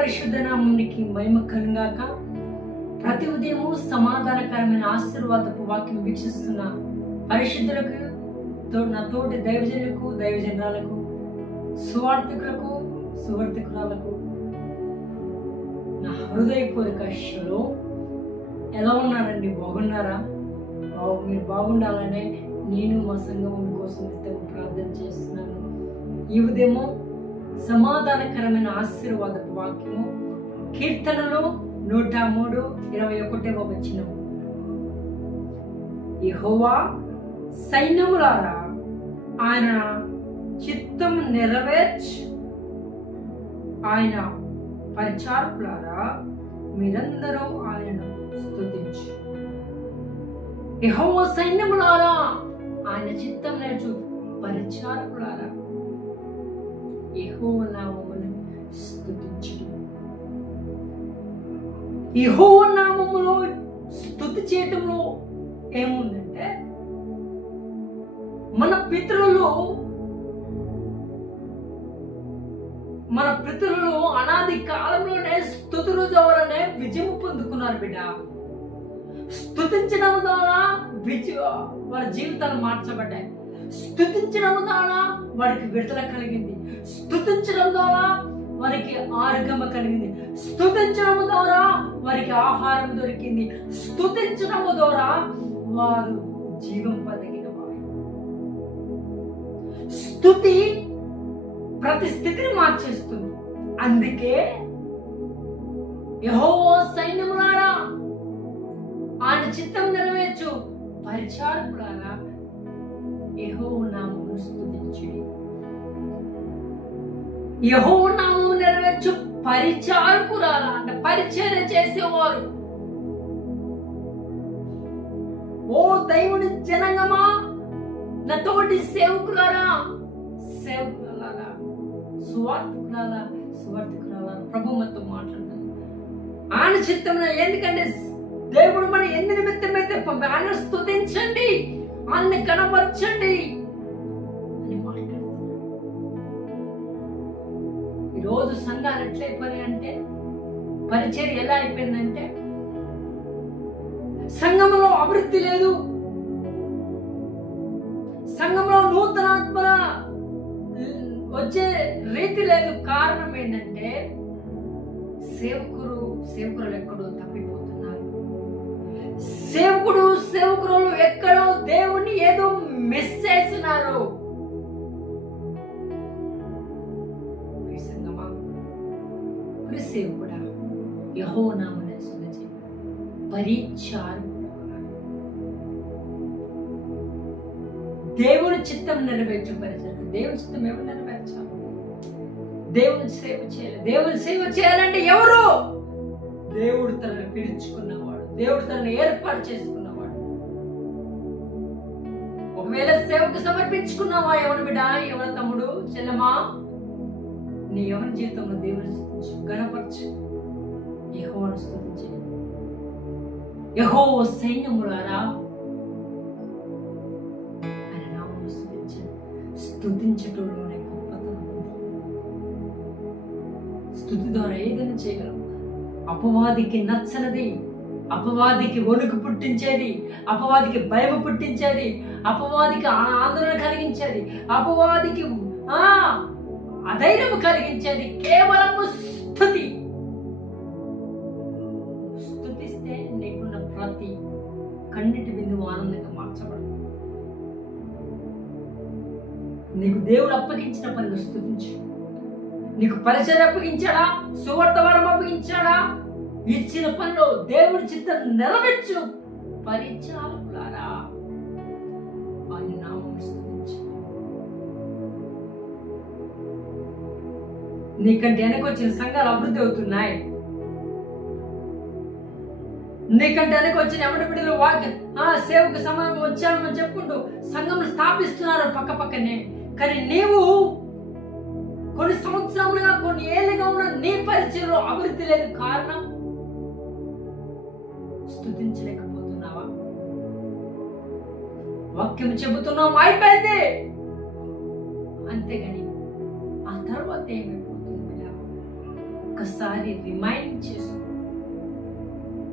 పరిశుద్ధ నామమునికి మహిమ కలుగాక. ప్రతి ఉదయము సమాధానకరమైన ఆశీర్వాదపు వాక్యం వీక్షిస్తున్న పరిశుద్ధులకు, నా తోటి దైవజనులకు, దైవజనరాలకు, సువార్థికులకు, సువార్థికురాలకు నా హృదయపూర్వక శలో. ఎలా ఉన్నారండి? బాగున్నారా? మీరు బాగుండాలనే నేను మా సంఘం కోసం ప్రార్థన చేస్తున్నాను. ఈ ఉదయము సమాధానకరమైన ఆశీర్వాదపు వాక్యము కీర్తనలు 103:21. యెహోవా సైన్యములారా ఆయన చిత్తం నెరవేర్చు, ఆయన పరిచారకులారా మీరందరూ ఆయనను స్తుతించు. యెహోవా సైన్యములారా ఆయన చిత్తం నేర్చు, పరిచారకులారా యెహోవా నామమును స్తుతించుడు. యెహోవా నామములో స్తుతి చేయటంలో ఏముందంటే, మన పితరులు అనాది కాలంలోనే స్తుతుల ద్వారానే విజయం పొందుకున్నారు బిడ్డ. స్తుతించడం ద్వారా వారి జీవితాలు మార్చబడ్డాయి. స్తుతించడం ద్వారా వారికి విడుదల కలిగింది. స్తుతించడం ద్వారా వారికి ఆరోగ్యం కలిగింది. స్తుతించడం ద్వారా వారికి ఆహారం దొరికింది. స్తుతించడం ద్వారా వారు జీవం పొందిన వారు. స్తుతి ప్రతి స్థితిని మార్చేస్తుంది. అందుకే యెహోవా సైన్యములారా ఆయన చిత్తం నెరవేర్చు, పరిచారకులారా యెహోవా నామమును స్తుతించుడి. యెహోవా నామమును నెరవేర్చు పరిచారకులారా అంటే పరిచర్య చేసేవారు. ఓ దేవుని జనాంగమా, నా తోటి సేవకులారా, సువార్థికులారా, ప్రభు మనతో మాట్లాడుతాను. ఆయన చిత్తం. ఎందుకంటే దేవుడు మన ఎందు నిమిత్తమైతే ఆయన స్తుతించండి, ఆయన్ని కనపరచండి అని మాట్లాడుతున్నాడు. ఈరోజు సంఘాలు ఎట్లయిపోయి అంటే, పరిచర్య ఎలా అయిపోయిందంటే, సంఘంలో అభివృద్ధి లేదు, సంఘంలో నూతనాత్మల వచ్చే రీతి లేదు. కారణం ఏంటంటే సేవకులు ఎక్కడో తప్పిపోతున్నారు. సేవకులు ఎక్కడో దేవుణ్ణి ఏదో మిస్ చేసినారు. సేవకుడా యెహోవా నామమును స్తుతించు, పరిచారకుడా దేవుని చిత్తం నెరవేర్చు. పరిచారకుడు దేవుని చిత్తం ఎవరు నెరవేర్చాలి? దేవుని సేవ చేయాలి. దేవుని సేవ చేయాలంటే ఎవరు? దేవుడు తనను పిలుచుకున్నవాడు, దేవుడు తనను ఏర్పాటు చేసుకున్నవాడు. ఒకవేళ సేవకు సమర్పించుకున్నావా? ఎవరు బిడ్డ, ఎవరు తమ్ముడు, చెల్లెమా, నీ ఎవరి జీవితంలో దేవుని స్తుతించు, గణపరచు, యెహోవాను స్తుతించు. యెహోవా సైన్యములారా ఆయన నామమును స్తుతించండి. స్తుతించటంలోనే గొప్పతనం ఉంది. స్తుతి ద్వారా ఏదైనా చేయగలం. అపవాదికి నచ్చనిది, అపవాదికి వణుకు పుట్టించేది, అపవాదికి భయం పుట్టించేది, అపవాదికి ఆందోళన కలిగించేది, అపవాదికి అధైర్యం కలిగించేది కేవలము స్తుతి. స్తుతిస్తే నీకున్న ప్రతి కన్నిటి బిందువు ఆనందంగా మార్చబడుతుంది. నీకు దేవుడు అప్పగించిన పనులు స్తుతించు. నీకు పరిచయం అప్పగించాడా? సువార్త వరం అప్పగించాడా? ఇచ్చిన పనిలో దేవుడి చిత్తం నెరవేర్చు. పరిచారకులారా ఆయన నామమును స్తుతించు. నీకంటే వెనకొచ్చిన సంఘాలు అభివృద్ధి అవుతున్నాయి. నీకంటే వెనకొచ్చిన ఎవరి బిడ్డలు సేవకు సమయం వచ్చామని చెప్పుకుంటూ సంఘం స్థాపిస్తున్నారు పక్క పక్కనే. కానీ నీవు కొన్ని సంవత్సరాలుగా, కొన్ని ఏళ్ళుగా ఉన్న నీ పరిచయంలో అభివృద్ధి లేదు. కారణం స్తుతించలేకపోతున్నావా? వాక్యం చెబుతున్నాం, అయిపోయింది, అంతేగాని ఆ తర్వాత ఏమైపోతుంది? ఒక్కసారి రిమైండ్ చేసుకో.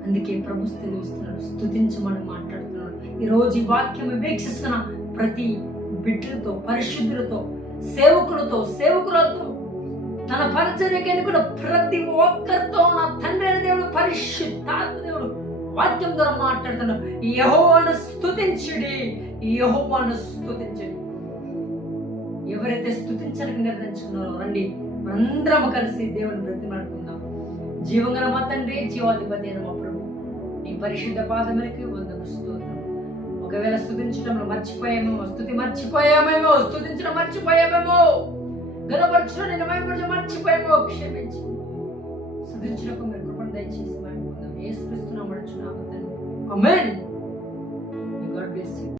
అందుకే ప్రభు స్థుతిస్తున్నాడు, స్తుతించమని మాట్లాడుతున్నాడు. ఈరోజు ఈ వాక్యం వీక్షిస్తున్న ప్రతి బిడ్డలతో, పరిశుద్ధులతో, సేవకులతో తన పరిచర్యకి ఎన్నుకున్న ప్రతి ఒక్కరితో నా తండ్రి అయిన దేవుడు, పరిశుద్ధాత్మ దేవుడు వాక్యం ద్వారా మాట్లాడుతున్నాడు. యెహోవాను స్తుతించుడి, యెహోవాను స్తుతించుడి. ఎవరైతే స్తుతించడానికి నిర్ణయించుకున్నారో రండి మనందరం కలిసి దేవుని బ్రతిమాడుకుందాం. జీవంగల మా తండ్రి, జీవాధిపతి అయిన మా ప్రభు, నీ పరిశుద్ధ పాదములకి వందనములు, స్తోత్రం. ఒకవేళ స్తుతించడంలో మర్చిపోయామేమో, స్తుతించడం మర్చిపోయామేమో, గణపరచడం నేను మహిమపరచడం మర్చిపోయామో క్షమించి స్తుతించడానికి మీరు కృపను దయచేసి మహిమ పొందాం. యేసుక్రీస్తు నామమున అడుగుచున్నాము తండ్రి, ఆమేన్.